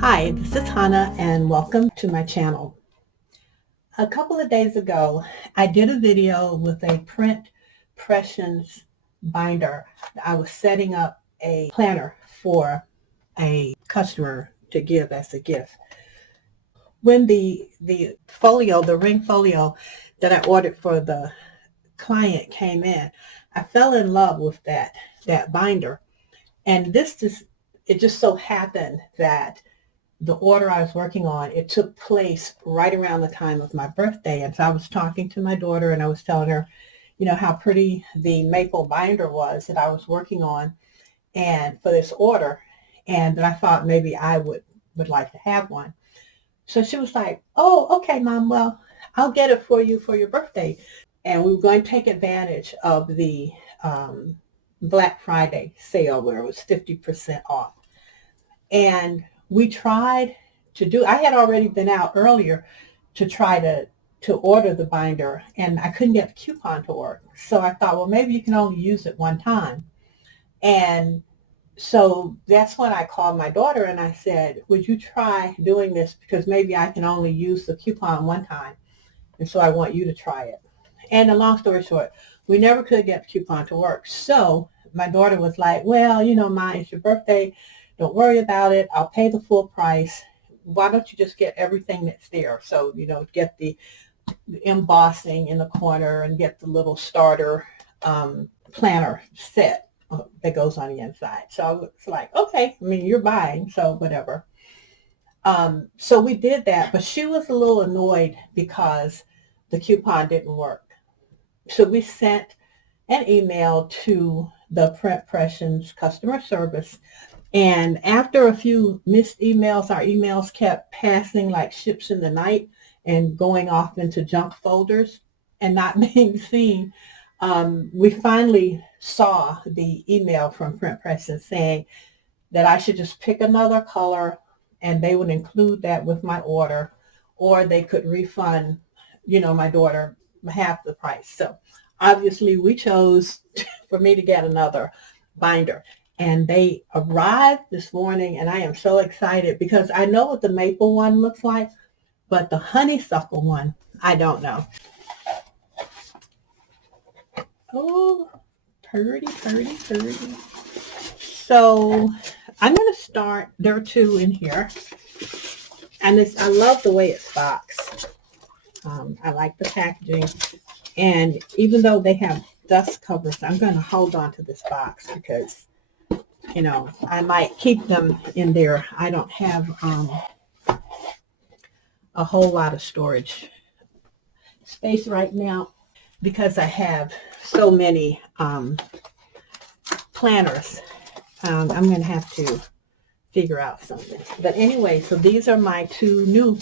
Hi, this is Hannah and welcome to my channel. A couple of days ago, I did a video with a Printpression binder. I was setting up a planner for a customer to give as a gift. When the folio, the ring folio that I ordered for the client came in, I fell in love with that binder. And it just so happened that the order I was working on, it took place right around the time of my birthday. And so I was talking to my daughter and I was telling her, how pretty the maple binder was that I was working on and for this order. And that I thought maybe I would like to have one. So she was like, oh, okay, Mom, well, I'll get it for you for your birthday. And we were going to take advantage of the Black Friday sale where it was 50% off. And we tried I had already been out earlier to try to order the binder, and I couldn't get the coupon to work. So I thought, well, maybe you can only use it one time. And so that's when I called my daughter and I said, would you try doing this, because maybe I can only use the coupon one time. And so I want you to try it. And a long story short, we never could get the coupon to work. So my daughter was like, well, Ma, it's your birthday. Don't worry about it. I'll pay the full price. Why don't you just get everything that's there? So, get the embossing in the corner and get the little starter planner set that goes on the inside. So I was like, okay, you're buying, so whatever. So we did that, but she was a little annoyed because the coupon didn't work. So we sent an email to the Printpression's customer service. And after a few missed emails, our emails kept passing like ships in the night and going off into junk folders and not being seen. We finally saw the email from Printpression saying that I should just pick another color and they would include that with my order, or they could refund, my daughter half the price. So obviously we chose for me to get another binder. And they arrived this morning, and I am so excited because I know what the maple one looks like, but the honeysuckle one, I don't know. Oh, pretty. So I'm going to start. There are two in here, and I love the way it's boxed. I like the packaging, and even though they have dust covers, I'm going to hold on to this box because I might keep them in there. I don't have a whole lot of storage space right now because I have so many planners. I'm going to have to figure out something. But anyway, so these are my two new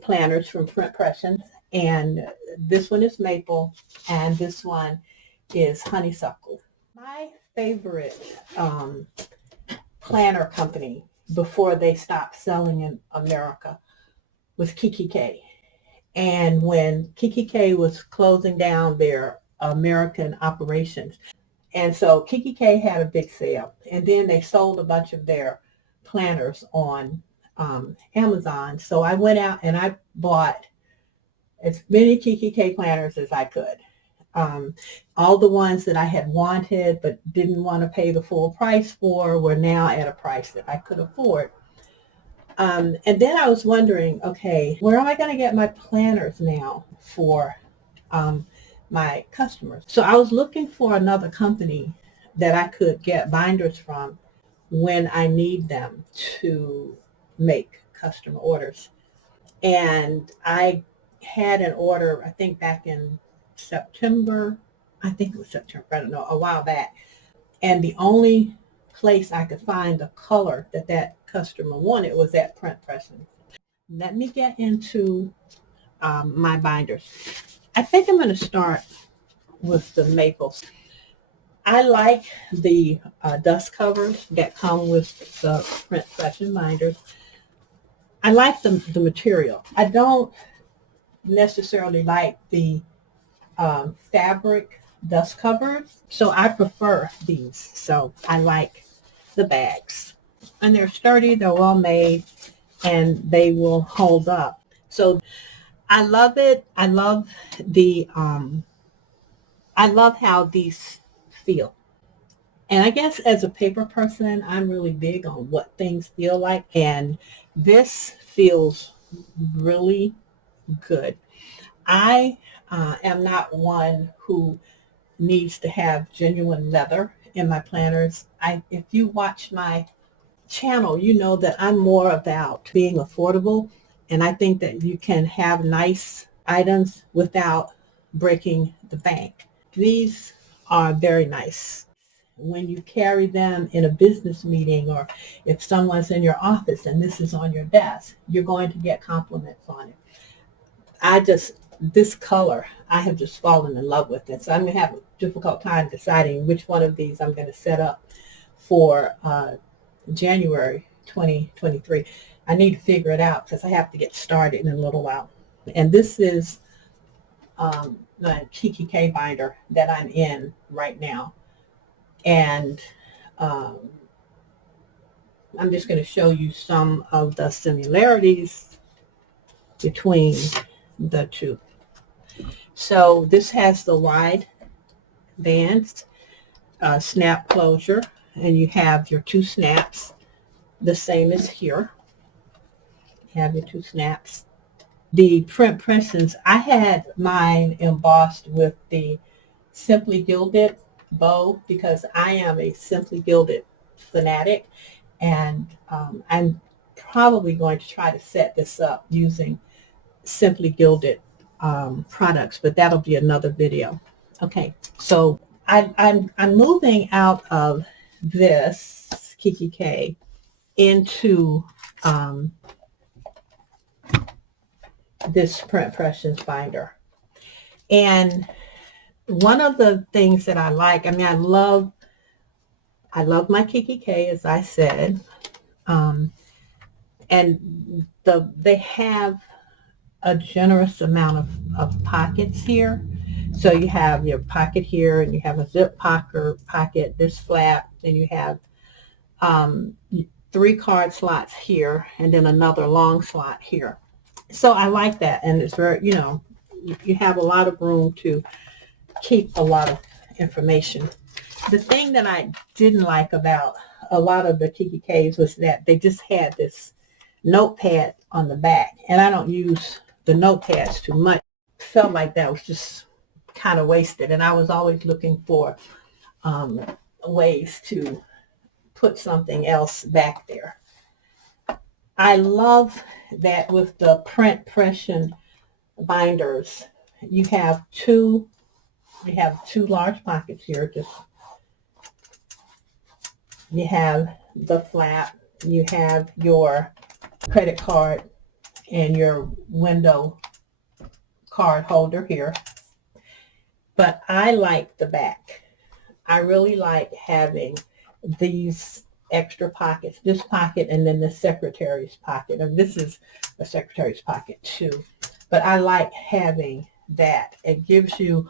planners from Printpression, and this one is maple and this one is honeysuckle. My favorite planner company before they stopped selling in America was KikkiK. And when KikkiK was closing down their American operations, and so KikkiK had a big sale, and then they sold a bunch of their planners on Amazon. So I went out and I bought as many KikkiK planners as I could. All the ones that I had wanted but didn't want to pay the full price for were now at a price that I could afford. And then I was wondering, okay, where am I going to get my planners now for my customers? So I was looking for another company that I could get binders from when I need them to make customer orders. And I had an order, I think back in September, I don't know, a while back. And the only place I could find the color that customer wanted was at Printpression. Let me get into my binders. I think I'm going to start with the maples. I like the dust covers that come with the Printpression binders. I like the material. I don't necessarily like the fabric dust covers, so I prefer these. So I like the bags, and they're sturdy, they're well made, and they will hold up. So I love it. I love the I love how these feel. And I guess as a paper person, I'm really big on what things feel like, and this feels really good. I am not one who needs to have genuine leather in my planners. If you watch my channel, you know that I'm more about being affordable, and I think that you can have nice items without breaking the bank. These are very nice. When you carry them in a business meeting, or if someone's in your office and this is on your desk, you're going to get compliments on it. This color, I have just fallen in love with it. So I'm going to have a difficult time deciding which one of these I'm going to set up for January 2023. I need to figure it out because I have to get started in a little while. And this is the Kiki K binder that I'm in right now. And I'm just going to show you some of the similarities between the two. So this has the wide bands, snap closure, and you have your two snaps, the same as here. You have your two snaps. The Printpressions, I had mine embossed with the Simply Gilded bow because I am a Simply Gilded fanatic, and I'm probably going to try to set this up using Simply Gilded products, but that'll be another video. Okay, so I'm moving out of this Kiki K into this Printpressions binder. And one of the things that I like, I mean, I love my Kiki K, as I said, and they have a generous amount of pockets here. So you have your pocket here, and you have a zip pocket, this flap, and you have 3 card slots here, and then another long slot here. So I like that, and it's very, you have a lot of room to keep a lot of information. The thing that I didn't like about a lot of the Kiki Ks was that they just had this notepad on the back, and I don't use the notepads too much. Felt like that was just kind of wasted, and I was always looking for ways to put something else back there. I love that with the Printpression binders, you have two large pockets here. You have the flap, you have your credit card and your window card holder here. But I like the back. I really like having these extra pockets, this pocket and then the secretary's pocket. And this is the secretary's pocket too. But I like having that. It gives you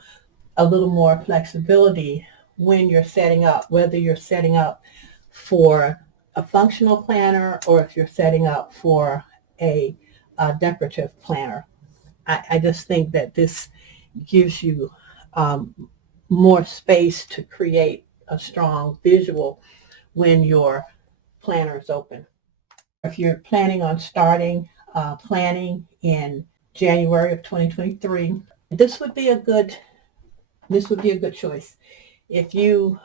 a little more flexibility when you're setting up, whether you're setting up for a functional planner or if you're setting up for a decorative planner. I just think that this gives you more space to create a strong visual when your planner is open. If you're planning on starting planning in January of 2023, this would be a good choice. If you're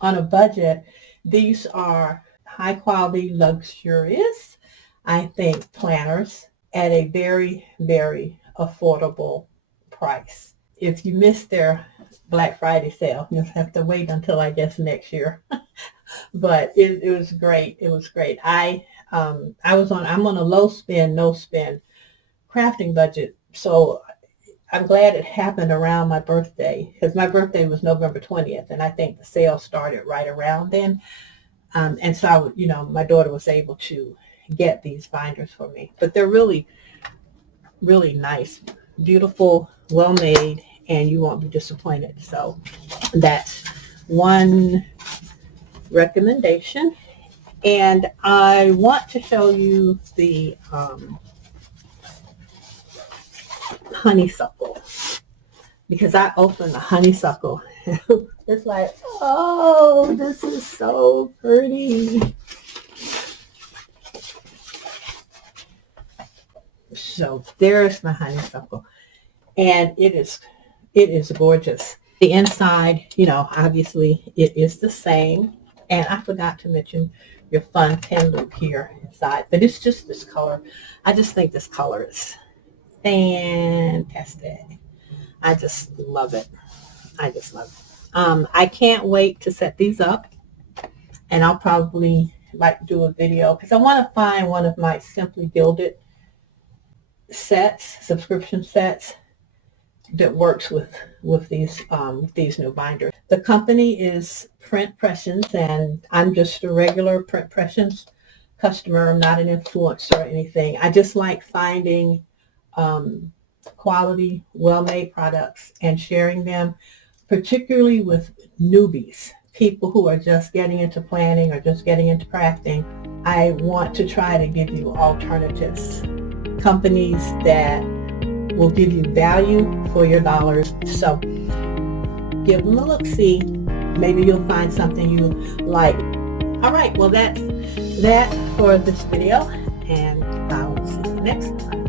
on a budget, these are high quality, luxurious, I think, planners at a very, very affordable price. If you missed their Black Friday sale, you'll have to wait until, I guess, next year. But it was great. It was great. I'm on a low spend, no spend crafting budget. So I'm glad it happened around my birthday, because my birthday was November 20th, and I think the sale started right around then. And so, my daughter was able to get these binders for me. But they're really, really nice, beautiful, well-made, and you won't be disappointed. So that's one recommendation. And I want to show you the honeysuckle, because I opened the honeysuckle. It's like, oh, this is so pretty. So there's my honeysuckle, and it is gorgeous. The inside, you know, obviously it is the same, and I forgot to mention your fun pin loop here inside, but it's just this color. I just think this color is fantastic. I just love it. I just love it. I can't wait to set these up, and I'll probably like do a video because I want to find one of my Simply Gilded sets, subscription sets, that works with these new binders. The company is Printpression, and I'm just a regular Printpression customer. I'm not an influencer or anything. I just like finding quality, well-made products and sharing them, particularly with newbies, people who are just getting into planning or just getting into crafting. I want to try to give you alternatives, companies that will give you value for your dollars. So give them a look-see. Maybe you'll find something you like. All right, well, that's that for this video, and I'll see you next time.